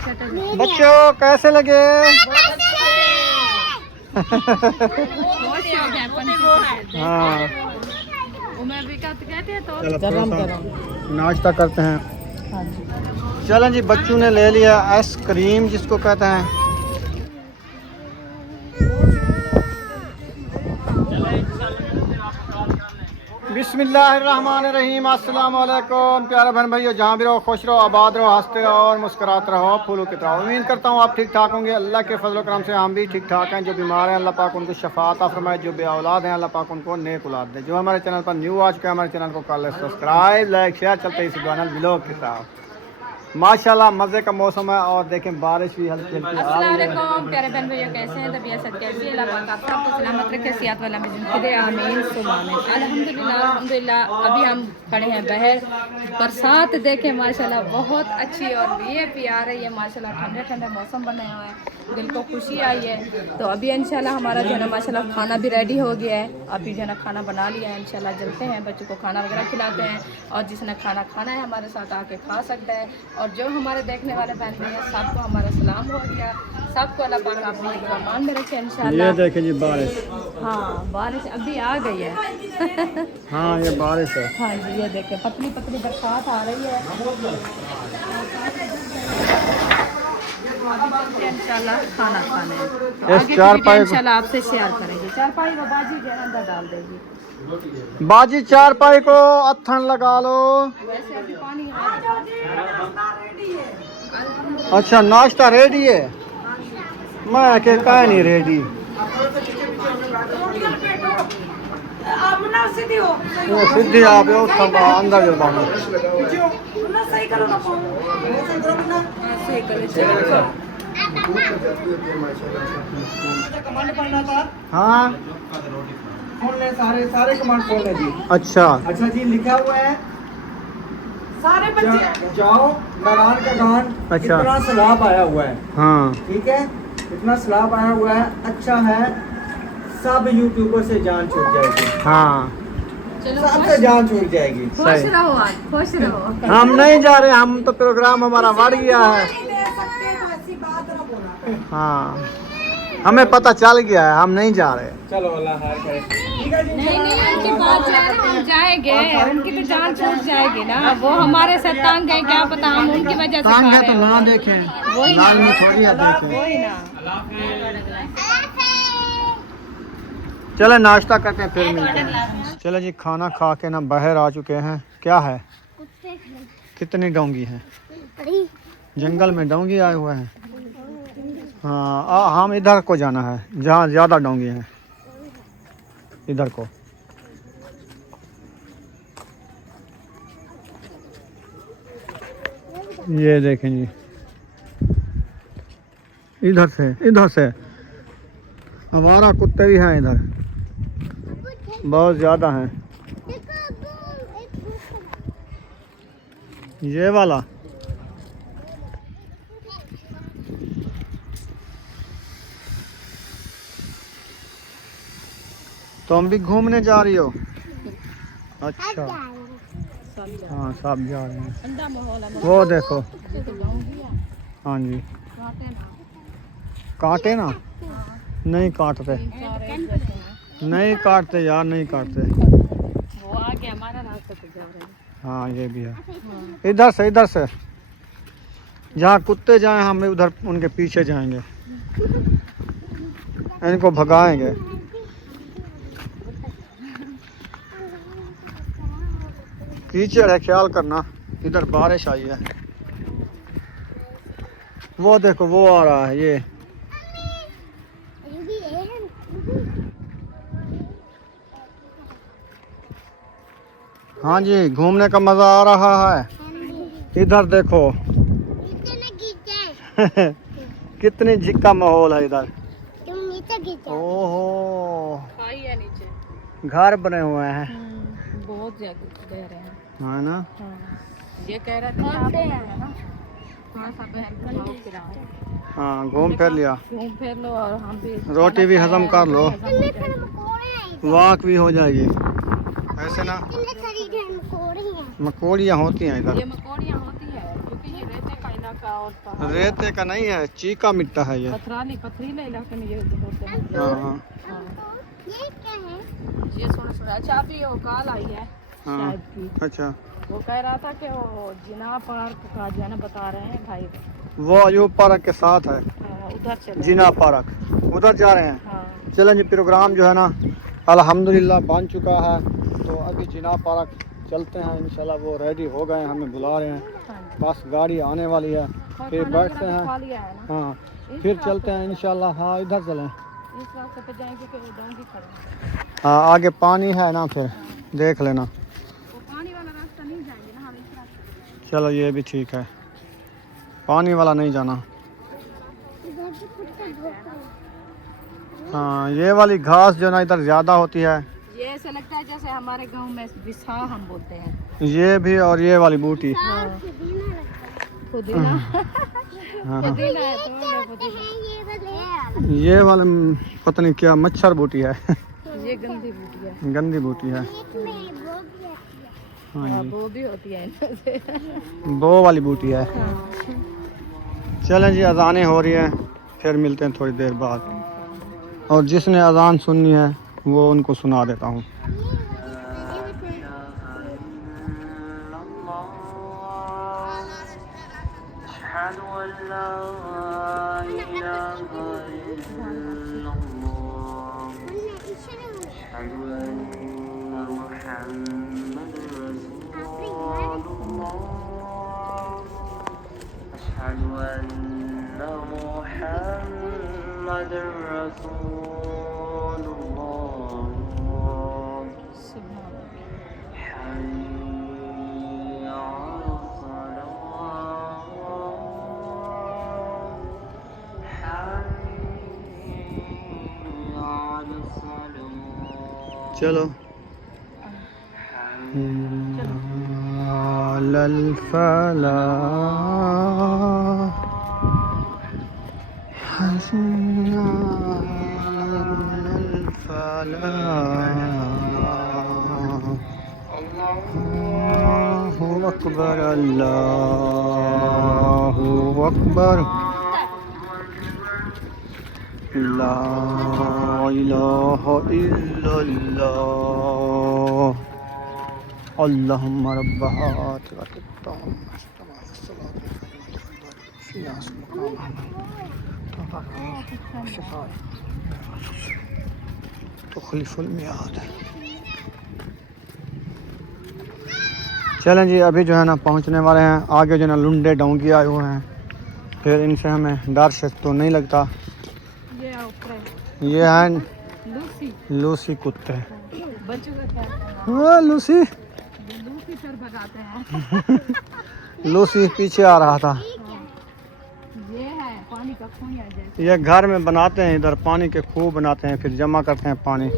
बच्चों कैसे लगे? हाँ नाश्ता करते हैं। चलें जी, बच्चों ने ले लिया आइसक्रीम जिसको कहते हैं। बिस्मिल्लाहिर्रहमानिर्रहीम। अस्सलाम वालेकुम प्यारे बहन भाइयों, जहाँ भी रहो खुश रहो, आबाद रहो, हंसते रहो और मुस्कुराते रहो फूलों की तरह। उम्मीद करता हूँ आप ठीक ठाक होंगे। अल्लाह के फजल करम से हम भी ठीक ठाक हैं। जो बीमार हैं अल्लाह पाक उनको शफात फरमाए, जो बे औलाद हैं अल्लाह पाक उनको नेक औलाद दे। जो हमारे चैनल पर न्यू आ चुके हैं, हमारे चैनल को कर ले सब्सक्राइब, लाइक शेयर। चलते इस ब्लॉग की तरफ। माशाल्लाह मज़े का मौसम है और देखें बारिश भी हल्की हल्की आ रही है। प्यारे बहन भैया कैसे हैं? तबीयत सब कैसी है? अल्लाह पाक आप सबको सलामत रखे, सेहत वाला में ज़िंदगी दे, आमीन सुबह में। अल्हम्दुलिल्लाह अभी हम खड़े हैं बहर। बरसात देखें माशाल्लाह बहुत अच्छी और वीआईपी आ रही है माशाल्लाह। ठंडे ठंडे मौसम बने हुए हैं, दिल को खुशी आई है। तो अभी इंशाल्लाह हमारा जो है ना माशाल्लाह खाना भी रेडी हो गया है। अभी जो है ना खाना बना लिया है, इंशाल्लाह चलते हैं बच्चों को खाना वगैरह खिलाते हैं। और जिसने खाना खाना है हमारे साथ आके खा सकता है। और जो हमारे देखने वाले बहन भाई हैं सबको हमारा सलाम हो गया। सबको अल्लाह पाक अपने ईमान में रखे इंशाल्लाह। ये देखें जी बारिश। हाँ बारिश अभी आ गई है। हाँ ये बारिश है। हाँ जी ये देखें पतली पतली बरसात आ रही है। इंशाल्लाह खाना खाने इंशाल्लाह आपसे शेयर करेंगे। चारपाई वो बाजी के अंदर डाल देगी। बाजी चारपाई को अत्थन लगा लो। वैसे अभी पानी है। अच्छा नाश्ता रेडी है? मैं के का नहीं रेडी। सीधी आप अंदर जो बानो। हाँ सारे कमांड खोलने जी। अच्छा अच्छा जी लिखा हुआ है सारे बच्चे जाओ नारायण का गान। अच्छा इतना सलाब आया हुआ है। हाँ ठीक है इतना सलाब आया हुआ है। अच्छा है सब यूट्यूबर से जान छूट जाएगी। हाँ सबसे जान छूट जाएगी। खुश रहो आज, खुश रहो। हम नहीं जा रहे, हम तो प्रोग्राम हमारा बढ़ गया है। हाँ हमें पता चल गया है, हम नहीं जा रहे। चलो अल्लाह खैर करे। ठीक है जी नहीं उनकी बात जो है ना हम जाएंगे, उनकी तो जान छूट जाएगी ना। वो हमारे साथ तंग है, क्या पता हम उनकी वजह से तंग खा है रहे तो हो। ना देखें, वही लाल में थोड़ी है देखें। वही ना। चले नाश्ता करते हैं फिर मिलते हैं। चलो जी खाना खा के ना बाहर आ चुके हैं। क्या है? कितनी डोंगी हैं? जंगल में डोंगी आए हुए हैं। हाँ हम इधर को जाना है जहाँ ज़्यादा डोंगी हैं, इधर को। ये देखें जी इधर से हमारा कुत्ते भी हैं इधर, बहुत ज़्यादा हैं। ये वाला तुम भी घूमने जा रही हो? अच्छा हाँ सब जा रहे हैं। वो देखो हाँ जी काटे ना, नहीं काटते, नहीं काटते यार, नहीं काटते। वो आगे हमारा रास्ता पे जा रहे हैं। हाँ ये भी है। इधर से जहाँ कुत्ते जाएं हम उधर उनके पीछे जाएंगे, इनको भगाएंगे। कीचड़ है ख्याल करना, इधर बारिश आई है। वो देखो वो आ रहा है ये। हाँ जी घूमने का मजा आ रहा है। इधर देखो कितनी झिक्का माहौल है इधर। ओहो नीचे घर बने हुए हैं। बहुत गहरे हैं। हाँ ना ये कह रहा था थोड़ा सा हाँ घूम फिर लिया, घूम फिर लो और हम भी रोटी भी हजम कर लो, वॉक भी हो जाएगी ऐसे ना। मकोड़ियाँ होती हैं इधर। ये मकोड़ियाँ होती है क्योंकि ये रहते का इलाका और पहाड़। रेते का नहीं है, चीका मिट्टा है ये। पथरीले इलाके में ये होते हैं। हाँ ये क्या है? ये सुना अच्छा अभी वो कॉल आई है शायद की। अच्छा, वो कह रहा था कि वो जिना पार्क का जो है ना बता रहे हैं भाई, वो अयूब पार्क के साथ है, उधर चले। जिना पार्क, उधर जा रहे हैं। हाँ। चलें जी, प्रोग्राम जो है ना अल्हम्दुलिल्लाह बन चुका है, तो अभी जिना पार्क चलते हैं इंशाल्लाह। वो रेडी हो गए हैं, हमें बुला रहे हैं, बस गाड़ी आने वाली है, फिर बैठते हैं। हाँ, फिर चलते हैं इंशाल्लाह। हाँ, इधर चलें। इस रास्ते पे जाएंगे कि डोंगी खड़े। हाँ, आगे पानी है ना, फिर देख लेना। वो पानी वाला रास्ता नहीं जाएंगे ना हम, इस रास्ते। चलो ये भी ठीक है, पानी वाला नहीं जाना। हाँ, ये वाली घास जो ना इधर ज़्यादा होती है। ये ऐसा लगता है जैसे हमारे गांव में बिसा हम बोलते हैं। ये भी और ये वाली बूटी। पुदीना। हाँ, पुदीना है तो पुदीना। ये वाला पता नहीं क्या मच्छर बूटी है। ये गंदी बूटी है। गंदी बूटी है। हाँ, वो भी होती है इनमें से। वो वाली बूटी है। चलें जी, अजानें हो रही हैं, फिर मिलते हैं थोड़ी देर बाद। और जिसने अजान सुननी है वो उनको सुना देता हूँ। चलो लल फला अल्लाहु अकबर, अल्लाहु अकबर, ला इलाहा इल्लल्लाह, अल्लाहुम्मा रब्ब हातिल ताम्मा तुखलिफुल मियाद। चलें जी, अभी जो है ना पहुंचने वाले हैं। आगे जो है ना लुंडे डोंगी आए हुए हैं, फिर इनसे हमें डर से तो नहीं लगता। ये है लूसी कुत्ते। बच्चों का क्या? लूसी लूसी सर भगाते हैं। लूसी पीछे आ रहा था। ये है पानी का कुआं जैसे। ये घर में बनाते हैं, इधर पानी के खूह बनाते हैं, फिर जमा करते हैं पानी।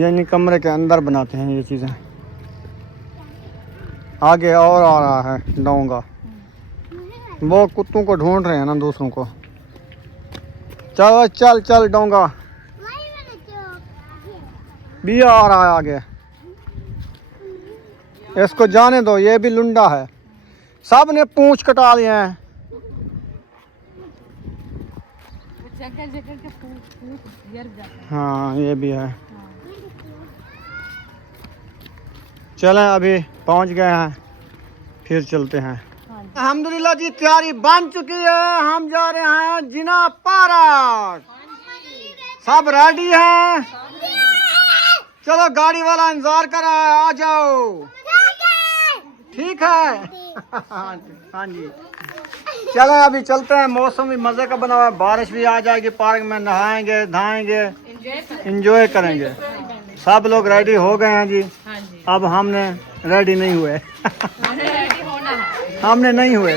यानी कमरे के अंदर बनाते हैं ये चीज़ें। आगे और आ रहा है डोंगा, वो कुत्तों को ढूंढ रहे हैं ना दूसरों को। चल चल चल डोंगा भी आ रहा है आगे, इसको जाने दो, ये भी लुंडा है। सब ने पूंछ कटा लिए हैं। जगह जगह के पूंछ गिर जाते हैं। हाँ, ये भी है। चलें, अभी पहुंच गए हैं, फिर चलते हैं। अल्हम्दुलिल्लाह जी, तैयारी बन चुकी है, हम जा रहे हैं जिना पार्क। सब रेडी हैं? चलो, गाड़ी वाला इंतजार कर रहा है, आ जाओ। ठीक है। हाँ जी, चलें अभी चलते हैं। मौसम भी मज़े का बना हुआ है, बारिश भी आ जाएगी, पार्क में नहाएंगे धाएंगे, एंजॉय करेंगे। सब लोग रेडी हो गए हैं जी। अब हमने रेडी नहीं हुए। हमने नहीं हुए,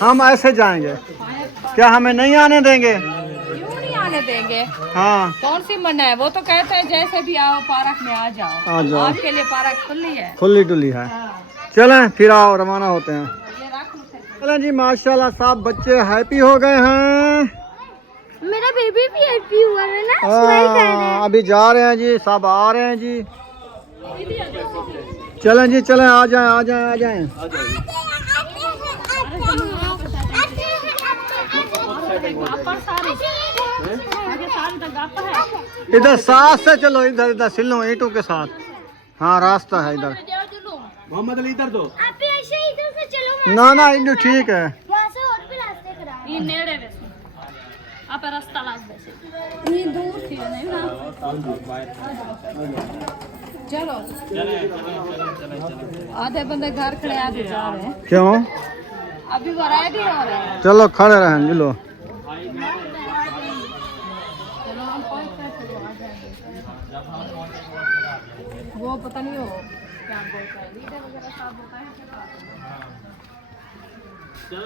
हम ऐसे जाएंगे। क्या हमें नहीं आने देंगे? क्यों नहीं आने देंगे? हाँ, कौन सी मना है? वो तो कहते हैं जैसे भी आओ पार्क में आ जाओ। आ जाओ। आपके लिए पार्क खुली है। खुली डुली है। चलें फिर आओ, रवाना होते हैं। चलें जी, माशाल्लाह सब बच्चे हैप्पी हो गए हैं। मेरा बेबी भी हैप्पी हुआ है ना, स्माइल कर रहे हैं। अभी जा रहे हैं जी, सब आ रहे हैं जी। चलें जी, चलें, आ जाएं आ जाएं आ जाएं। गापर सारी आगे सारी तक गापर है। इधर साथ से चलो, इधर इधर सिलो ईंटों के साथ। हाँ रास्ता है इधर। मोहम्मद अली इधर दो। आप ऐसे इधर से चलो, ना ना इधर ठीक है। वहाँ से और भी रास्ते करा ये नेड़े वैसे आप रास्ता लाग वैसे ये दूर थी नहीं ना। चलो आधे बंदे घर खड़े आधे जा रहे हैं। क्यों? अभी वैरायटी हो रहा है। चलो खड़े रहें जी लो। चलो हम पहुंच गए थे, वो आ जाएंगे। वो पता नहीं हो क्या बोलता है, लीडर वगैरह साहब होता है क्या?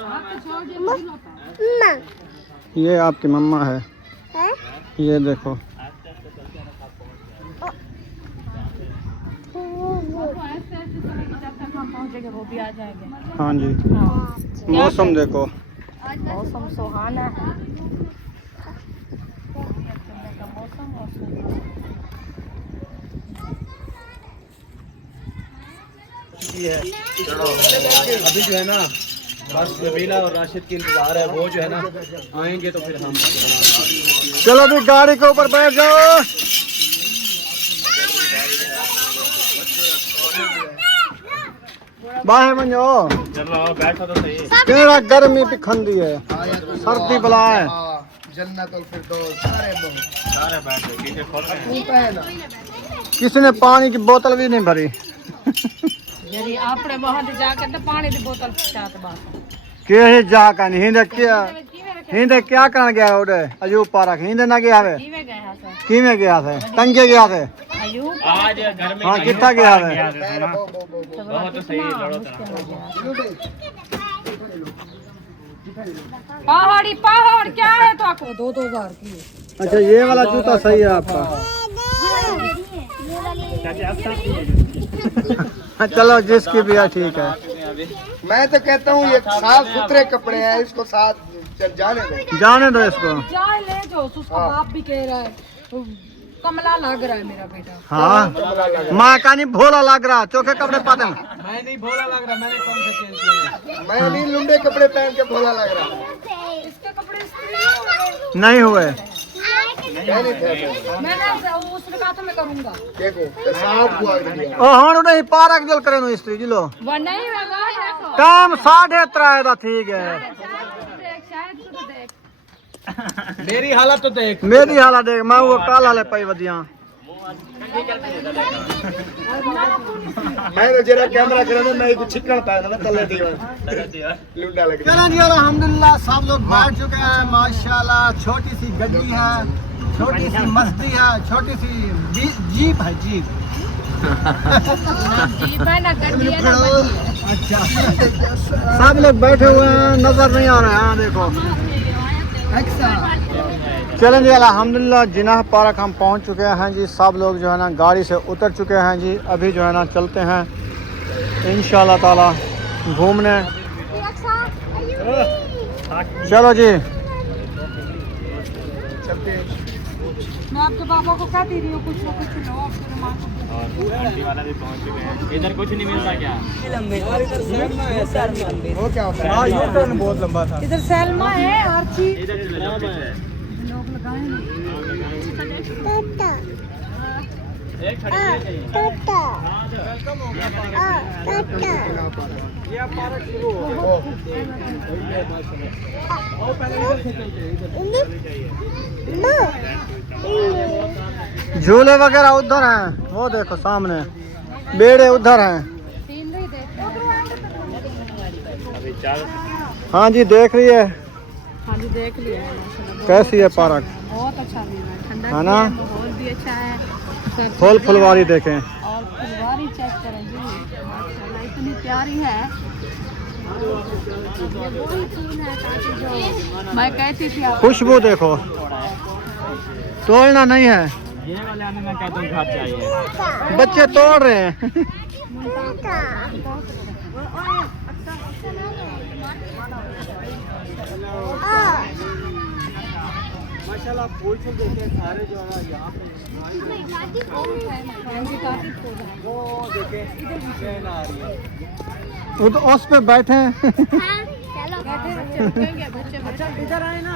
आप तो छोड़ दे मुझे ना होता। ना ये आपकी मम्मा है, है ये देखो। ऐसे ऐसे चलेंगे जब तक हम पहुंचेंगे वो भी आ जाएंगे। हाँ जी। मौसम देखो। मौसम सुहाना है। मौसम अभी जो है ना बस नबीला और राशिद की इंतजार है, वो जो है ना आएंगे तो फिर हम। चलो भी गाड़ी के ऊपर बैठ जाओ। बाहर बन जाओ। चलो बैठो तो सही। केड़ा गर्मी भी खंदी है, सर्दी बला है। सारे बैठ गए, नीचे खोल रहे हैं। किसी ने पानी की बोतल भी नहीं भरी। यदि आपने वहां जाकर तो पानी की बोतल चाहत बात के जा का नहीं हिंदे क्या हिंदे क्या करन गया उड़े अयूब पार्क हिंदे ना गया है किवे गया था किमे गया थे टंगे गया थे अयूब आज घर में हाँ कितना गया है बहुत सही लड़ो पहाड़ी पहाड़ क्या है तो आपको 2-2 की। अच्छा ये वाला जूता सही है आपका। चलो जिसकी भी है ठीक है। मैं तो कहता हूँ ये साफ सुथरे कपड़े हैं, इसको साथ जाने दो। जाने दो इसको। जाए ले जो उसका बाप भी कह रहा है कमला लग रहा है मेरा बेटा। हाँ माँ का नहीं भोला लग रहा, चोखे कपड़े पाते मैं नहीं भोला लग रहा, मैंने कौन सा चेंज किया? मैं नहीं लुंडे कपड़े पहन के भोला लग रहा। इसके कपड़े नहीं हुए। नहीं थे मैंने उसने कहा था मैं करूंगा देखो तो साफ हुआ दिया। ओ हाँ नहीं पार्क जल करे नो स्त्री जी लो वो नहीं होगा ही रखो टाइम 3:30 दा ठीक है। शायद तू देख मेरी हालत तो देख। मेरी हालत देख मैं वो काला ले पाई वदिया। मैं तो जरा कैमरा करने मैं एक छिक्कण पाया ना तले दीवार लुंडा लग रहा। चलें जी अल्हम्दुलिल्लाह सब लोग बैठ चुके हैं माशाल्लाह। छोटी सी गड्डी है, छोटी सी मस्ती है, छोटी सी जीप है जीप। जीप है ना गड्डी है ना बग्गी है। अच्छा सब लोग बैठे हुए हैं, नजर नहीं आ रहे हैं। हाँ देखो चलें जी अल्हम्दुलिल्लाह जिनाह पार्क हम पहुंच चुके हैं जी। सब लोग जो है ना गाड़ी से उतर चुके हैं जी। अभी जो है ना चलते हैं इंशाल्लाह ताला घूमने। चलो जी मैं आपके पापा को क्या दे रही हूँ कुछ ना कुछ लो आपके माँ को। आंटी वाला भी पहुंच चुके हैं। इधर कुछ नहीं मिलता क्या? वो क्या होता है? हाँ ये टर्न बहुत लंबा था। इधर सैलमा है हर चीज इधर चले जाओ पीछे। लोग लगाए ना। एक खड़ी है कहीं। झूले वगैरह उधर हैं, वो देखो सामने बेड़े उधर हैं। सीनरी देखते हैं। अभी चार हाँ जी देख रही है हाँ जी देख लिया माशाल्लाह कैसी है पार्क बहुत अच्छा व्यू है ठंडा है ना? माहौल भी अच्छा है सब फूल फुलवारी देखें। और फुलवारी चेक करें जी माशाल्लाह इतनी प्यारी है। ये वही फूल है ताकि जो मैं कहती थी आप खुशबू देखो, तोड़ना नहीं है। ये वाले आने में कहता हूँ घर चाहिए। बच्चे तोड़ रहे हैं। माशाल्लाह फूल फूल देखे सारे जो है यहाँ पे काफी फूल है। वो देखे ट्रेन आ रही है। वो तो उस पे बैठे हैं। चलो इधर आए ना,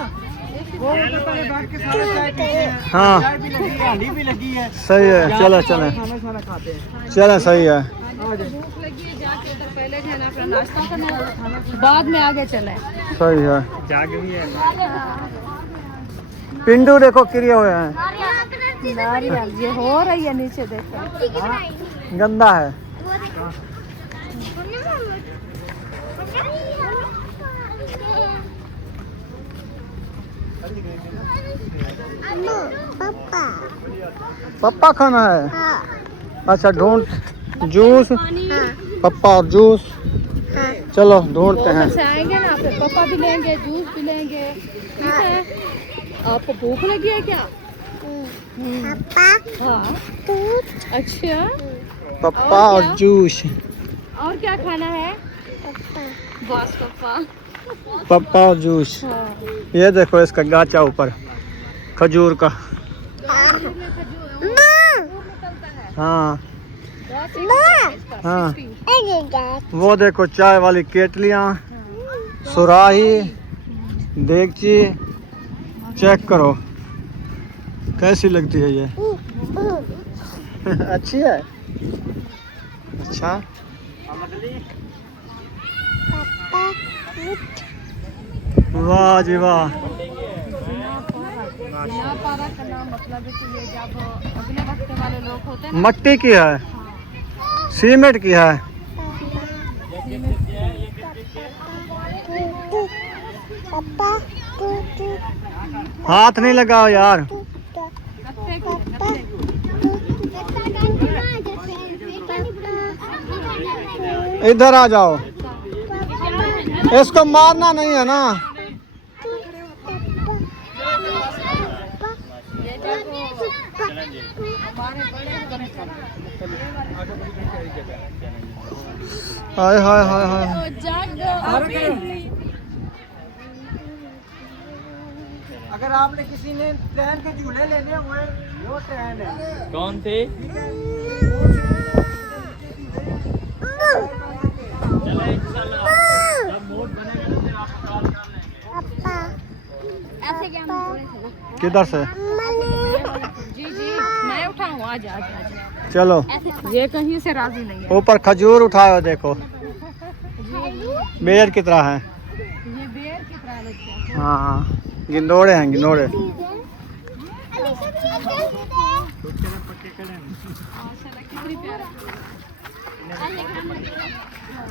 वो पहले बैठ के सारा चाय पीते हैं, हाँ चाय भी लगी है, हंडी भी लगी है, सही है, चलो चलो खाना खाना खाते हैं। चलो, सही है। भूख लगी है, जाके उधर पहले जो है ना अपना नाश्ता करना, बाद में आगे चले। सही है। जाग भी है। पिंडू देखो किए हुए हैं, नारियल ये हो रही है नीचे देखो। गंदा है। पप्पा खाना है। अच्छा ढूंढ, जूस, पप्पा और जूस। चलो ढूंढते हैं। से आएंगे ना फिर पापा भी लेंगे, जूस भी लेंगे, ठीक है। आपको भूख लगी है क्या? हाँ। अच्छा, पप्पा और जूस। और क्या खाना है? बस पापा। पप्पा और जूस। हाँ। ये देखो इसका गाचा ऊपर खजूर का। हाँ हाँ, वो देखो चाय वाली केटलियाँ, सुराही, देगची, चेक करो कैसी लगती है ये। अच्छी है। अच्छा, वाह जी वाह। बिना पारा का नाम मतलब है कि ये जब अगले वक्त वाले लोग होते हैं ना, मट्टी की है, सीमेंट की है। हाथ नहीं लगाओ यार। इधर आ जाओ, इसको मारना नहीं है ना। हाय हाय हाय हाय। अगर आपने किसी ने ट्रेन के झूले लेने हुए, वो ट्रेन है। कौन थे? किधर से? जी जी मैं उठाऊँ, आ जा। चलो, ये कहीं से राजी नहीं है। ऊपर खजूर उठाओ, देखो बेर की तरह है। ये बेर की तरह लगता है। हाँ हाँ, गिंदोड़े हैं, गिंदोड़े।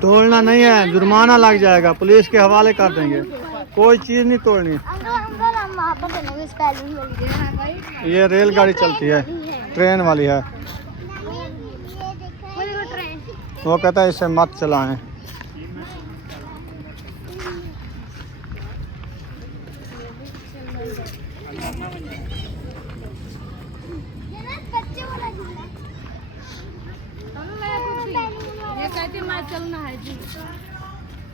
तोड़ना नहीं है, जुर्माना लग जाएगा, पुलिस के हवाले कर देंगे। कोई चीज नहीं तोड़नी। ये रेलगाड़ी चलती है, ट्रेन वाली है। वो कहता है इसे मत चलाएं। ये कहती मैं चलना है जी।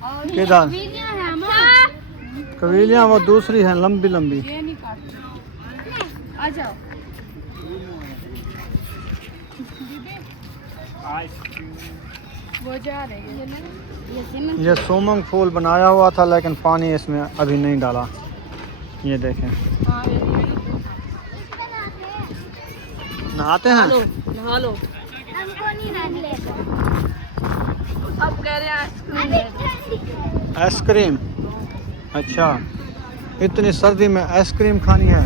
और किधर? कवीलियाँ हैं हमारा। कवीलियाँ वो दूसरी हैं, लंबी लंबी। ये नहीं काटती। आ जाओ। वो जा रही है। ये स्विमिंग पूल बनाया हुआ था, लेकिन पानी इसमें अभी नहीं डाला। ये देखें, नहाते हैं। नहा लो। अब कह रहे हैं आइसक्रीम। अच्छा, इतनी सर्दी में आइसक्रीम खानी है।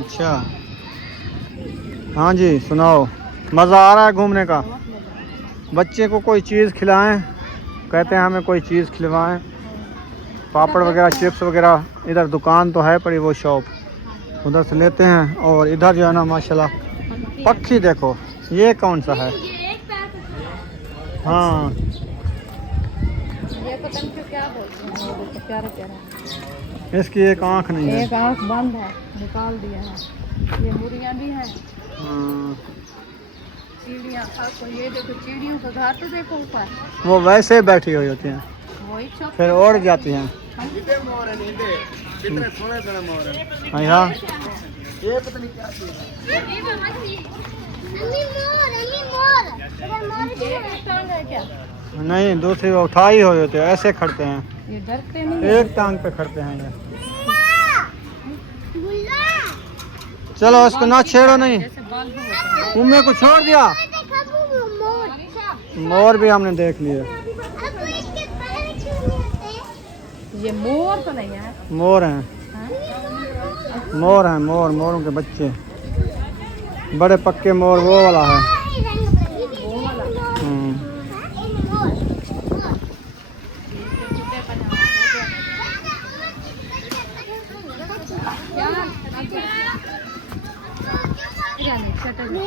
अच्छा, हाँ जी, सुनाओ। मज़ा आ रहा है घूमने का? बच्चे को कोई चीज़ खिलाएं, कहते हैं हमें कोई चीज़ खिलवाएं। पापड़ वगैरह, चिप्स वगैरह। इधर दुकान तो है पड़ी, वो शॉप, उधर से लेते हैं। और इधर जो है ना माशाल्लाह पक्षी देखो। ये कौन सा है? हाँ, ये पता नहीं क्या बोलते हैं। वो तो प्यारा प्यारा। इसकी एक आँख नहीं है। एक आँख बंद है, निकाल दिया है। ये मुर्गियाँ भी हैं, हाँ, चिड़ियाँ। आपको ये देखो, चिड़ियों का घर तो देखो ऊपर, वो वैसे ही बैठी हुई होती हैं, वही चौक। फिर उड़ जाती हैं। कितने सोने सोने मोर है। हाँ, ये पता नहीं क्या चीज़ है। ये टांग है क्या? नहीं दूसरी वो उठा ही हुए होते हैं, ऐसे खड़ते हैं, ये डरते नहीं एक टांग पे खड़ते हैं ये। चलो इसको ना छेड़ो नहीं। जैसे बाल भी होते हैं। उम्मे को छोड़ दिया। मोर भी हमने देख लिए। ये मोर तो नहीं है। मोर हैं, हाँ? मोर हैं, मोर, मोरों के बच्चे, बड़े पक्के मोर, वो वाला है। हम्म।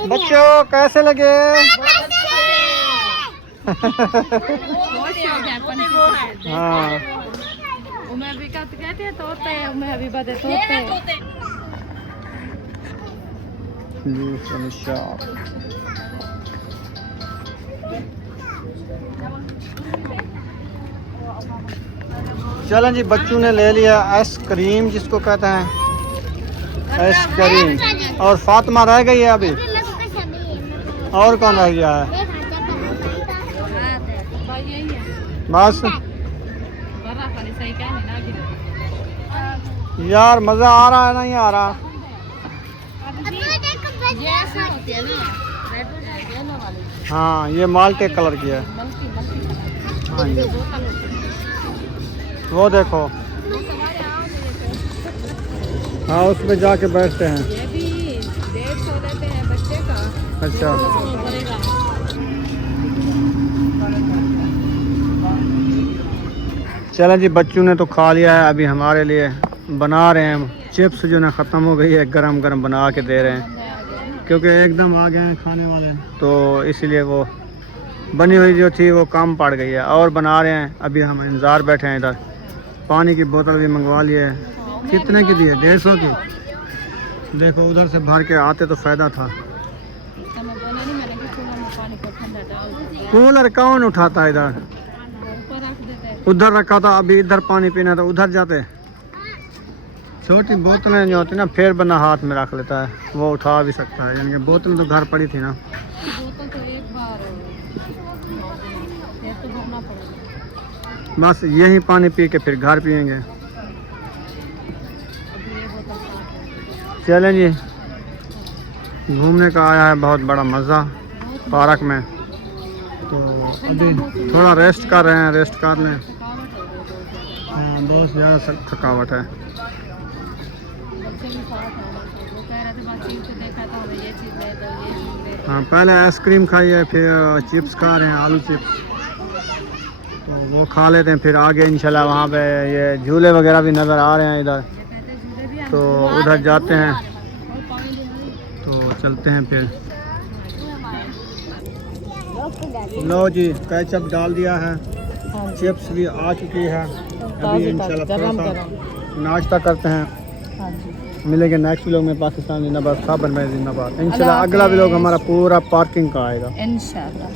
बच्चों कैसे लगे? हाँ उमें भी कहते हैं तोते हैं, उमें अभी बदे तोते हैं। चलें जी, बच्चों ने ले लिया आइसक्रीम जिसको कहते हैं आइसक्रीम, और फातिमा रह गई है अभी। और कौन रह गया है? बस यार मज़ा आ रहा है नहीं आ रहा? हाँ ये माल्टे कलर की है। हाँ जी वो देखो, हाँ उसमें जाके बैठते हैं। ये भी 150 देते हैं बच्चे का। अच्छा चलें जी, बच्चों ने तो खा लिया है, अभी हमारे लिए बना रहे हैं चिप्स, जो ना ख़त्म हो गई है, गरम गरम बना के दे रहे हैं, क्योंकि एकदम आ गए हैं खाने वाले, तो इसलिए वो बनी हुई जो थी वो कम पड़ गई है, और बना रहे हैं। अभी हम इंतज़ार बैठे हैं इधर। पानी की बोतल भी मंगवा लिए है। कितने की दी है? 150 की। देखो उधर से भर के आते तो फ़ायदा था। कूलर कौन उठाता है इधर? उधर रखा था, अभी इधर पानी पीना था उधर जाते। छोटी बोतलें जो होती ना, फिर बना हाथ में रख लेता है, वो उठा भी सकता है। यानी कि बोतल तो घर पड़ी थी ना। बोतल तो एक बार तो भरना पड़ेगा। बस यही पानी पी के फिर घर पियेंगे। चलें जी, घूमने का आया है बहुत बड़ा मज़ा पार्क में, तो अभी थोड़ा रेस्ट कर रहे हैं, रेस्ट कर लें। हाँ बहुत ज़्यादा थकावट है। हाँ पहले आइसक्रीम खाई है, फिर चिप्स खा रहे हैं, आलू चिप्स, तो वो खा लेते हैं, फिर आगे इंशाल्लाह वहाँ पे ये झूले वगैरह भी नज़र आ रहे हैं इधर, तो उधर जाते हैं, तो चलते हैं फिर। लो जी, केचप डाल दिया है, चिप्स भी आ चुकी है। अभी इंशाल्लाह थोड़ा सा नाश्ता करते हैं। मिलेंगे नेक्स्ट व्लॉग में। पाकिस्तान जिंदाबाद, खबर में जिंदाबाद। इंशाल्लाह अगला व्लॉग हमारा पूरा पार्किंग का आएगा इंशाल्लाह।